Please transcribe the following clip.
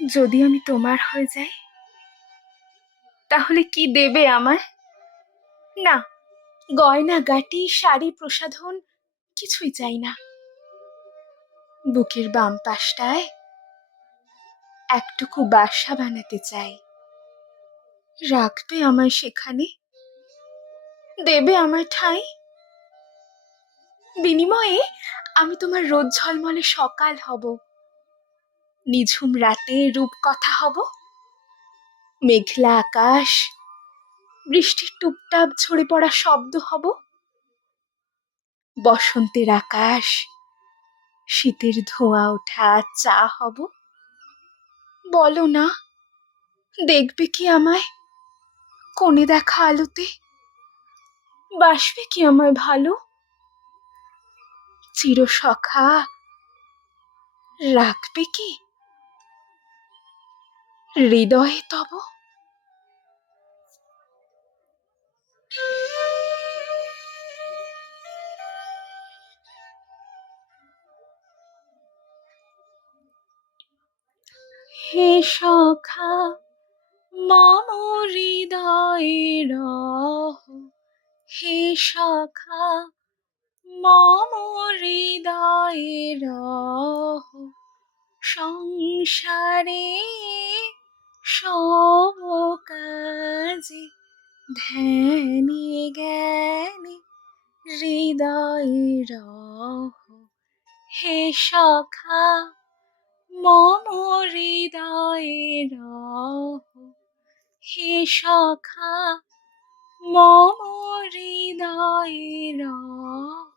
যদি আমি তোমার হয়ে যাই, তাহলে কি দেবে আমায়? না, গয়না গাটি শাড়ি প্রসাধন কিছুই চাই না। বুকের বাম পাশটায় একটুকু বাসা বানাতে চাই। রাখবে আমায় সেখানে, দেবে আমায় ঠাঁই। বিনিময়ে আমি তোমার রোদ ঝলমলে সকাল হব, নিঝুম রাতে রূপকথা হব। মেঘলা আকাশ, বৃষ্টির টুপটাপ ঝরে পড়া শব্দ হব। বসন্তের আকাশ, শীতের ধোঁয়া ওঠা চা হব। বলো না, দেখবে কি আমায় কোণে দেখা আলোতে? বাসবে কি আমায় ভালো? চিরসখা রাখবে কি হৃদয়ে তব? হে সখা মম হৃদয়ে রহ, হে সখা মম হৃদয়ে রহ। সংসারে সব কাজে ধ্যানে জ্ঞানে হৃদয়ে রহ। হে সখা মম হৃদয়ে রহ, হে সখা মম হৃদয়ে রহ।